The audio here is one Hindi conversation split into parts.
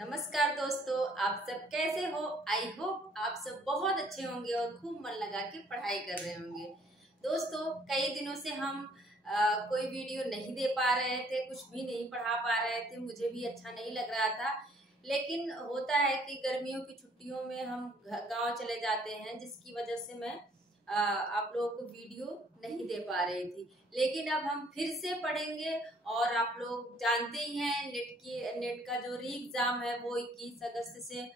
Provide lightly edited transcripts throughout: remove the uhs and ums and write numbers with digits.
नमस्कार दोस्तों, आप सब कैसे हो। आई होप आप सब बहुत अच्छे होंगे और खूब मन लगा के पढ़ाई कर रहे होंगे। दोस्तों, कई दिनों से हम कोई वीडियो नहीं दे पा रहे थे, कुछ भी नहीं पढ़ा पा रहे थे, मुझे भी अच्छा नहीं लग रहा था। लेकिन होता है कि गर्मियों की छुट्टियों में हम गांव चले जाते हैं, जिसकी वजह से मैं आप लोगों को वीडियो नहीं दे पा रही थी। लेकिन अब हम फिर से पढ़ेंगे और आप लोग जानते ही हैं नेट का जो री एग्जाम है वो 21 अगस्त से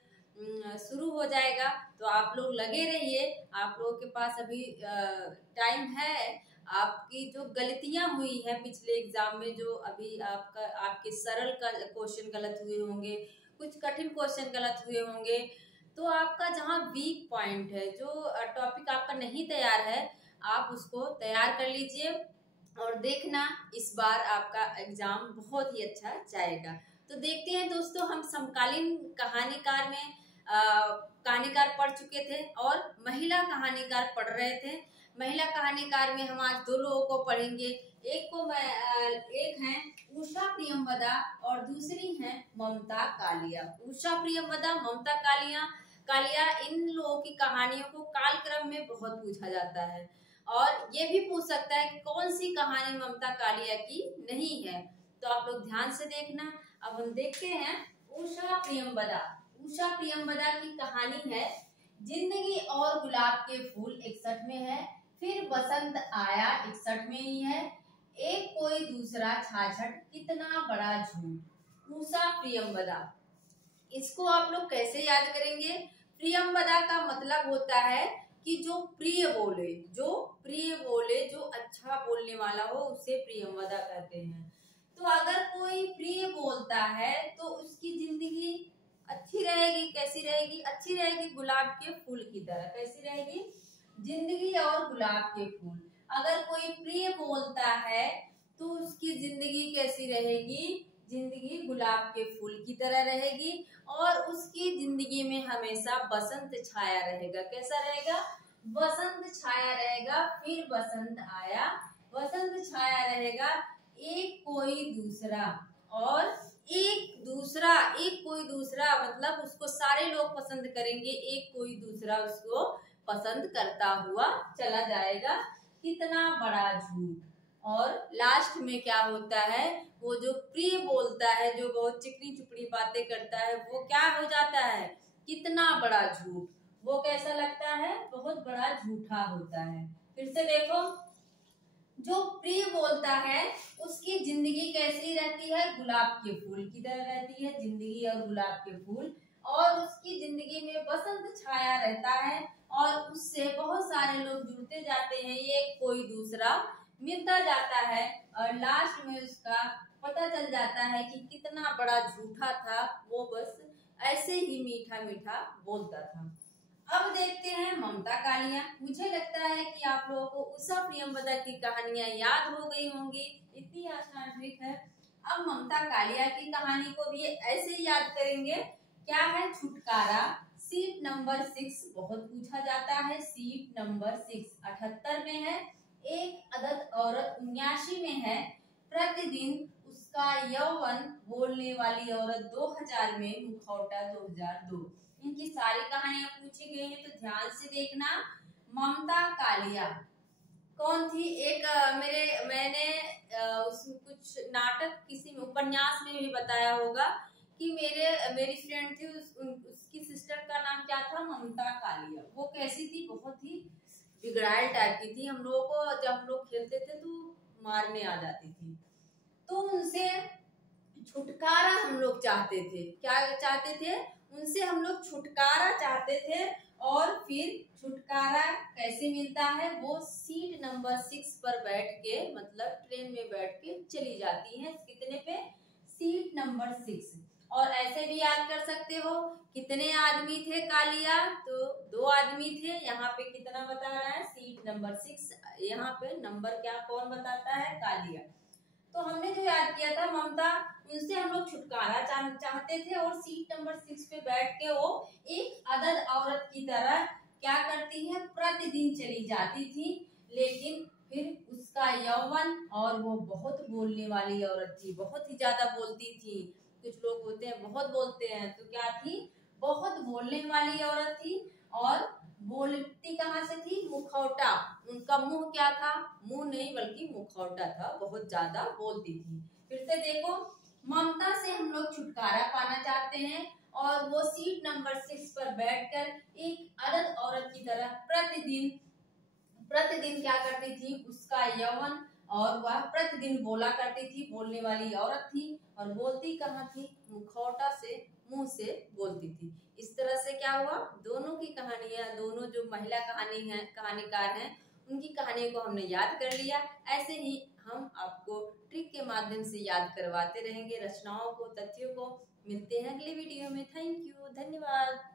शुरू हो जाएगा। तो आप लोग लगे रहिए, आप लोगों के पास अभी टाइम है। आपकी जो गलतियां हुई हैं पिछले एग्जाम में, जो अभी आपके सरल का क्वेश्चन गलत हुए होंगे, कुछ कठिन क्वेश्चन गलत हुए होंगे, तो आपका जहाँ वीक पॉइंट है, जो टॉपिक आपका नहीं तैयार है, आप उसको तैयार कर लीजिए और देखना इस बार आपका एग्जाम बहुत ही अच्छा जाएगा। तो देखते हैं दोस्तों, हम समकालीन कहानीकार में कहानीकार पढ़ चुके थे और महिला कहानीकार पढ़ रहे थे। महिला कहानीकार में हम आज दो लोगों को पढ़ेंगे। एक है उषा प्रियंवदा और दूसरी है ममता कालिया। उषा प्रियंवदा, ममता कालिया इन लोगों की कहानियों को कालक्रम में बहुत पूछा जाता है और ये भी पूछ सकता है कि कौन सी कहानी ममता कालिया की नहीं है। तो आप लोग ध्यान से देखना। अब हम देखते हैं उषा प्रियंवदा। उषा प्रियंवदा की कहानी है, जिंदगी और गुलाब के फूल 61 में है, फिर बसंत आया 61 में ही है, एक कोई दूसरा छाछट कितना बड़ा झूठ। उषा प्रियंवदा, इसको आप लोग कैसे याद करेंगे। प्रियंवदा का मतलब होता है कि जो प्रिय बोले, जो अच्छा बोलने वाला हो, उसे प्रियंवदा कहते हैं। तो अगर कोई प्रिय बोलता है तो उसकी जिंदगी अच्छी रहेगी। कैसी रहेगी? अच्छी रहेगी, गुलाब के फूल की तरह। कैसी रहेगी? जिंदगी और गुलाब के फूल। अगर कोई प्रिय बोलता है तो उसकी जिंदगी कैसी रहेगी? जिंदगी गुलाब के फूल की तरह रहेगी और उसकी जिंदगी में हमेशा बसंत छाया रहेगा। कैसा रहेगा? बसंत छाया रहेगा। फिर बसंत आया, बसंत छाया रहेगा, एक कोई दूसरा और एक कोई दूसरा मतलब उसको सारे लोग पसंद करेंगे, एक कोई दूसरा उसको पसंद करता हुआ चला जाएगा। कितना बड़ा झूठ। और लास्ट में क्या होता है, वो जो प्रिय बोलता है, जो बहुत चिकनी चुपड़ी बातें करता है, वो क्या हो जाता है? कितना बड़ा झूठ। वो कैसा लगता है? बहुत बड़ा झूठा होता है। फिर से देखो, जो प्रिय बोलता है उसकी जिंदगी कैसी रहती है? गुलाब के फूल की तरह रहती है, जिंदगी और गुलाब के फूल। और उसकी जिंदगी में बसंत छाया रहता है और उससे बहुत सारे लोग जुड़ते जाते हैं, एक कोई दूसरा मिलता जाता है और लास्ट में उसका पता चल जाता है कि कितना बड़ा झूठा था, वो बस ऐसे ही मीठा मीठा बोलता था। अब देखते हैं ममता कालिया। मुझे लगता है कि आप लोगों को उषा प्रियंवदा की कहानियां याद हो गई होंगी, इतनी आसान ट्रिक है। अब ममता कालिया की कहानी को भी ऐसे ही याद करेंगे। क्या है? छुटकारा। सीट नंबर 6 बहुत पूछा जाता है। सीट नंबर 6 78 में है। एक अदद औरत 79 में है। प्रतिदिन उसका यौवन बोलने वाली औरत 2000 में, मुखौटा 2002। इनकी सारी कहानियां पूछी गई हैं, तो ध्यान से देखना। ममता कालिया कौन थी? एक मैंने कुछ नाटक, किसी में उपन्यास में भी बताया होगा कि मेरी फ्रेंड थी, उसकी सिस्टर का नाम क्या था? ममता कालिया। वो कैसी थी? बहुत ही बिगड़ाल टाइप की थी। हम लोगों को जब हम लोग खेलते थे तो मारने आ जाती थी। तो उनसे छुटकारा हम लोग चाहते थे। क्या चाहते थे? उनसे हम लोग छुटकारा चाहते थे। और फिर छुटकारा कैसे मिलता है? वो सीट नंबर 6 पर बैठ के, मतलब ट्रेन में बैठ के चली जाती है। कितने पे? Seat number 6। और ऐसे भी याद कर सकते हो, कितने आदमी थे कालिया? तो 2 आदमी थे। यहाँ पे कितना बता रहा है? Seat number 6। यहाँ पे नंबर क्या कौन बताता है? कालिया। तो हमने जो याद किया था ममता, उनसे हम लोग छुटकारा चाहते थे और सीट नंबर 6 पे बैठ के वो एक अदद औरत की तरह क्या करती है? प्रतिदिन चली जाती थी। लेकिन फिर उसका यौवन, और वो बहुत बोलने वाली औरत थी, बहुत ही ज्यादा बोलती थी, कुछ लोग होते हैं बहुत बोलते हैं, तो क्या थी, बहुत बोलने वाली औरत थी। और बोलती कहाँ से थी, मुखौटा। उनका मुंह क्या था, मुंह नहीं बल्कि मुखौटा था, बहुत ज्यादा बोलती थी। फिर से देखो, ममता से हम लोग छुटकारा पाना चाहते हैं और वो सीट नंबर 6 पर बैठकर एक अरद औरत की तरह प्रतिदिन प्रतिदिन क्या करती थी, उसका यौवन, और वह प्रतिदिन बोला करती थी, बोलने वाली औरत थी। और बोलती कहाँ थी, मुखौटा से, मुंह से बोलती थी। इस तरह से क्या हुआ, दोनों की कहानियां, दोनों जो महिला कहानीकार हैं, उनकी कहानी को हमने याद कर लिया। ऐसे ही हम आपको ट्रिक के माध्यम से याद करवाते रहेंगे, रचनाओं को, तथ्यों को। मिलते हैं अगले वीडियो में। थैंक यू, धन्यवाद।